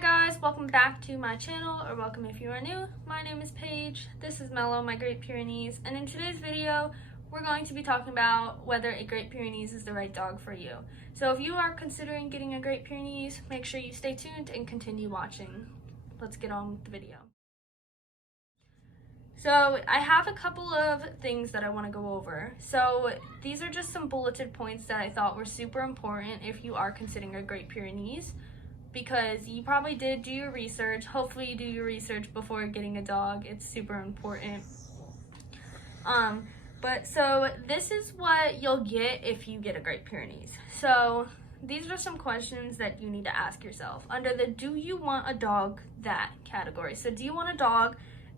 guys, welcome back to my channel, or welcome if you are new. My name is Paige, this is Mello, my Great Pyrenees, and in today's video, we're going to be talking about whether a Great Pyrenees is the right dog for you. So if you are considering getting a Great Pyrenees, make sure you stay tuned and continue watching. Let's get on with the video. So I have a couple of things that I want to go over. So these are just some bulleted points that I thought were super important if you are considering a Great Pyrenees, because you probably did do your research. Hopefully you do your research before getting a dog. It's super important. So this is what you'll get if you get a Great Pyrenees. So these are some questions that you need to ask yourself under the do you want a dog that category. So do you want a dog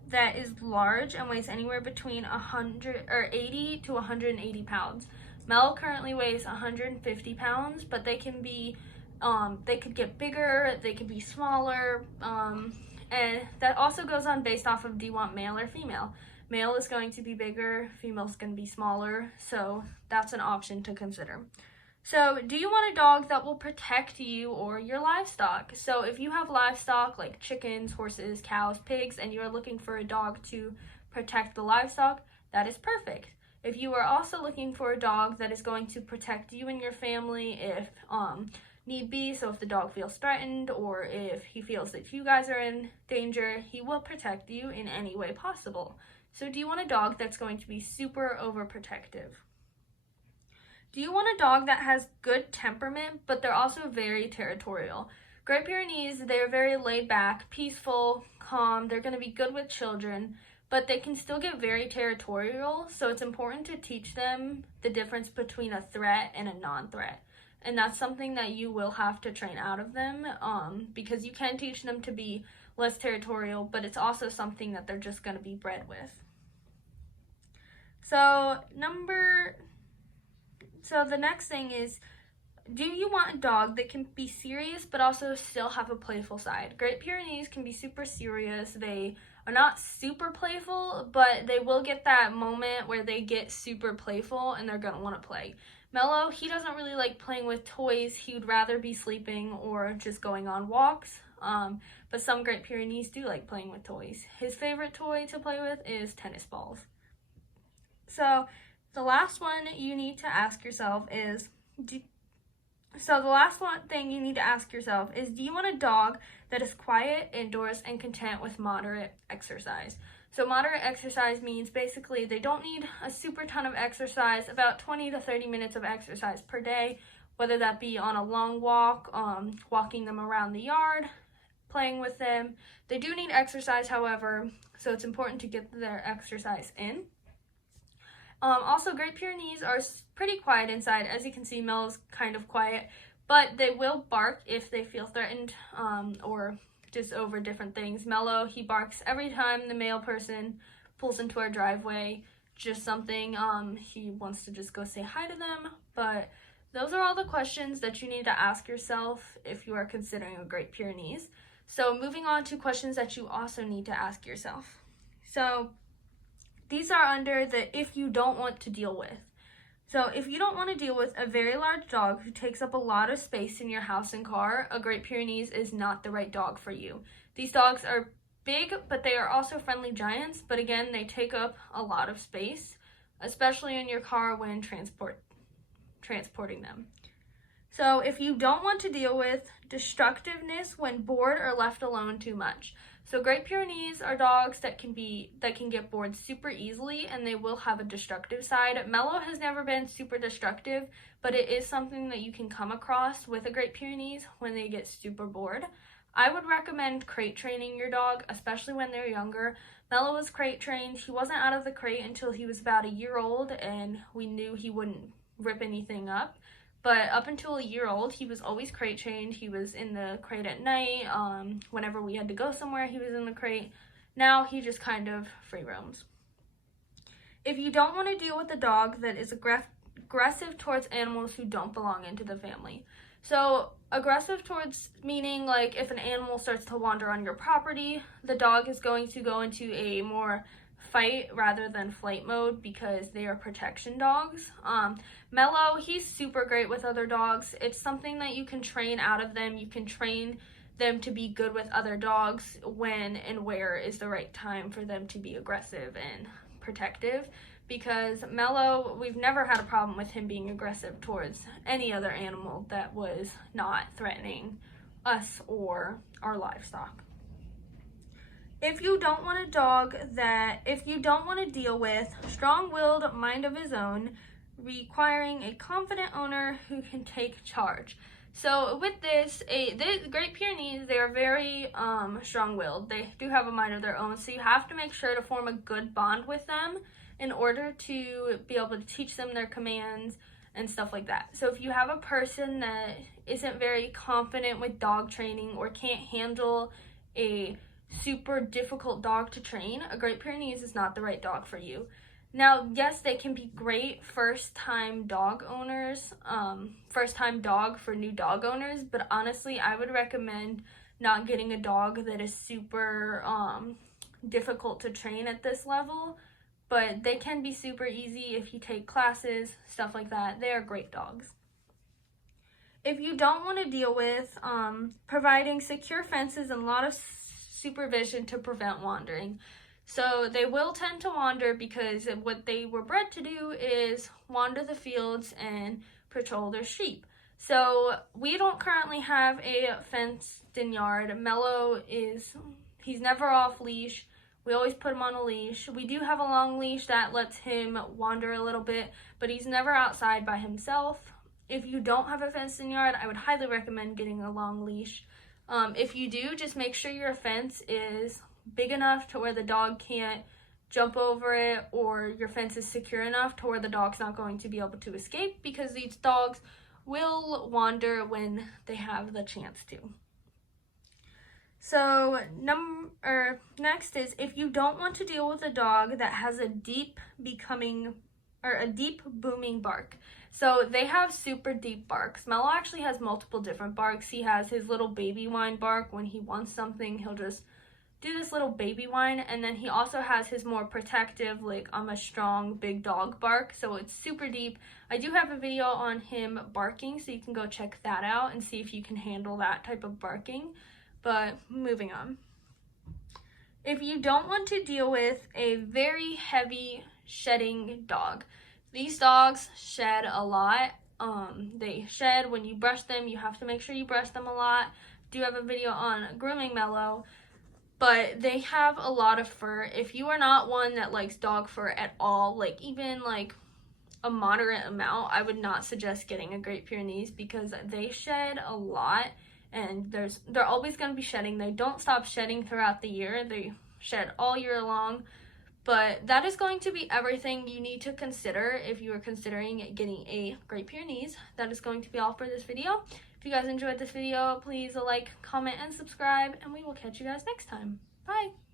that is large and weighs anywhere between 80 to 180 pounds? Mel currently weighs 150 pounds, but they can be they could get bigger, they could be smaller, and that also goes on based off of do you want male or female. Male is going to be bigger, female is going to be smaller, so that's an option to consider. So do you want a dog that will protect you or your livestock? So if you have livestock like chickens, horses, cows, pigs, and you're looking for a dog to protect the livestock, that is perfect. If you are also looking for a dog that is going to protect you and your family if need be, so if the dog feels threatened or if he feels that you guys are in danger, he will protect you in any way possible. So do you want a dog that's going to be super overprotective? Do you want a dog that has good temperament, but they're also very territorial? Great Pyrenees, they're very laid back, peaceful, calm, they're going to be good with children, but they can still get very territorial, so it's important to teach them the difference between a threat and a non-threat. And that's something that you will have to train out of them, because you can teach them to be less territorial, but it's also something that they're just going to be bred with. So the next thing is, do you want a dog that can be serious but also still have a playful side? Great Pyrenees can be super serious. They are not super playful, but they will get that moment where they get super playful and they're going to want to play. Mello, he doesn't really like playing with toys. He would rather be sleeping or just going on walks. But some Great Pyrenees do like playing with toys. His favorite toy to play with is tennis balls. So the last one you need to ask yourself is, do you want a dog that is quiet, indoors, and content with moderate exercise? So moderate exercise means basically they don't need a super ton of exercise, about 20 to 30 minutes of exercise per day, whether that be on a long walk, walking them around the yard, playing with them. They do need exercise, however, so it's important to get their exercise in. Also, Great Pyrenees are pretty quiet inside. As you can see, Mel's kind of quiet, but they will bark if they feel threatened or just over different things. Mello, he barks every time the male person pulls into our driveway, just something, he wants to just go say hi to them. But those are all the questions that you need to ask yourself if you are considering a Great Pyrenees. So moving on to questions that you also need to ask yourself. So these are under the if you don't want to deal with. So if you don't want to deal with a very large dog who takes up a lot of space in your house and car, a Great Pyrenees is not the right dog for you. These dogs are big, but they are also friendly giants, but again, they take up a lot of space, especially in your car when transporting them. So if you don't want to deal with destructiveness when bored or left alone too much. So Great Pyrenees are dogs that can get bored super easily, and they will have a destructive side. Mello has never been super destructive, but it is something that you can come across with a Great Pyrenees when they get super bored. I would recommend crate training your dog, especially when they're younger. Mello was crate trained. He wasn't out of the crate until he was about a year old, and we knew he wouldn't rip anything up. But up until a year old, he was always crate trained. He was in the crate at night. Whenever we had to go somewhere, he was in the crate. Now he just kind of free roams. If you don't want to deal with a dog that is aggressive towards animals who don't belong into the family. So aggressive towards meaning like if an animal starts to wander on your property, the dog is going to go into a more fight rather than flight mode because they are protection dogs. Mello, he's super great with other dogs. It's something that you can train out of them. You can train them to be good with other dogs, when and where is the right time for them to be aggressive and protective. Because Mellow, we've never had a problem with him being aggressive towards any other animal that was not threatening us or our livestock. If you don't want to deal with strong-willed mind of his own, requiring a confident owner who can take charge. So with this, the Great Pyrenees, they are very strong-willed. They do have a mind of their own, so you have to make sure to form a good bond with them in order to be able to teach them their commands and stuff like that. So if you have a person that isn't very confident with dog training or can't handle a super difficult dog to train, a Great Pyrenees is not the right dog for you. Now, yes, they can be great first-time dog owners, first-time dog for new dog owners, but honestly, I would recommend not getting a dog that is super difficult to train at this level, but they can be super easy if you take classes, stuff like that. They are great dogs. If you don't want to deal with providing secure fences and a lot of supervision to prevent wandering. So they will tend to wander because what they were bred to do is wander the fields and patrol their sheep. So we don't currently have a fenced-in yard. Mellow he's never off leash. We always put him on a leash. We do have a long leash that lets him wander a little bit, but he's never outside by himself. If you don't have a fenced-in yard, I would highly recommend getting a long leash. If you do, just make sure your fence is big enough to where the dog can't jump over it, or your fence is secure enough to where the dog's not going to be able to escape, because these dogs will wander when they have the chance to. So next is, if you don't want to deal with a dog that has a deep booming bark. So they have super deep barks. Mellow actually has multiple different barks. He has his little baby whine bark. When he wants something, he'll just do this little baby whine. And then he also has his more protective, like, I'm a strong big dog bark. So it's super deep. I do have a video on him barking, so you can go check that out and see if you can handle that type of barking. But moving on. If you don't want to deal with a very heavy shedding dog, these dogs shed a lot. They shed when you brush them. You have to make sure you brush them a lot. Do have a video on grooming Mellow, but they have a lot of fur. If you are not one that likes dog fur at all, like even like a moderate amount, I would not suggest getting a Great Pyrenees, because they shed a lot, and they're always going to be shedding. They don't stop shedding throughout the year. They shed all year long. But that is going to be everything you need to consider if you are considering getting a Great Pyrenees. That is going to be all for this video. If you guys enjoyed this video, please like, comment, and subscribe, and we will catch you guys next time. Bye!